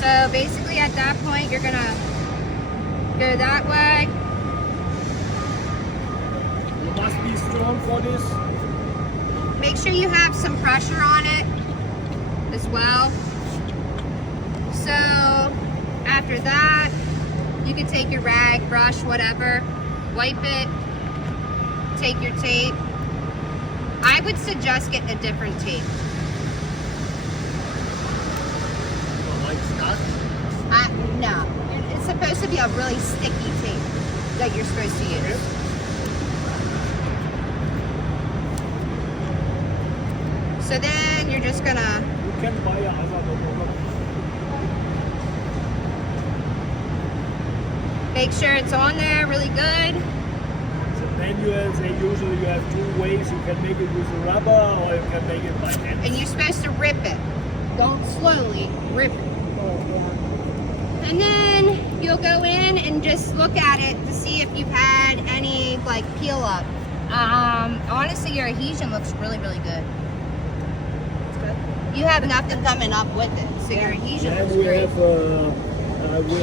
So basically at that point, you're gonna go that way. You must be strong for this. Make sure you have some pressure on it as well. So after that, you can take your rag, brush, whatever, wipe it, take your tape. I would suggest getting a different tape. Like Scotch? No, it's supposed to be a really sticky tape that you're supposed to use. So then you're just gonna You can buy another one. make sure it's on there really good. The manuals, they usually you have two ways. You can make it with a rubber or you can make it by hand. And you're supposed to rip it. Don't slowly, rip it. And then you'll go in and just look at it to see if you've had any like peel up. Honestly, your adhesion looks really, really good. It's good. You have nothing coming up with it, so your adhesion Then looks we great.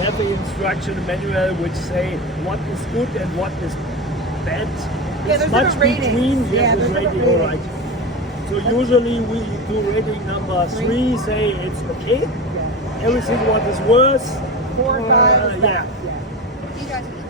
have the instruction manual which say what is good and what is bad. Yeah, It's there's much different ratings. between. Yeah, Yes, there's it's different rating, all ratings. right. So usually we do rating number 3, say it's okay. Everything what is worse. 4 or 5 is yeah. bad. You guys can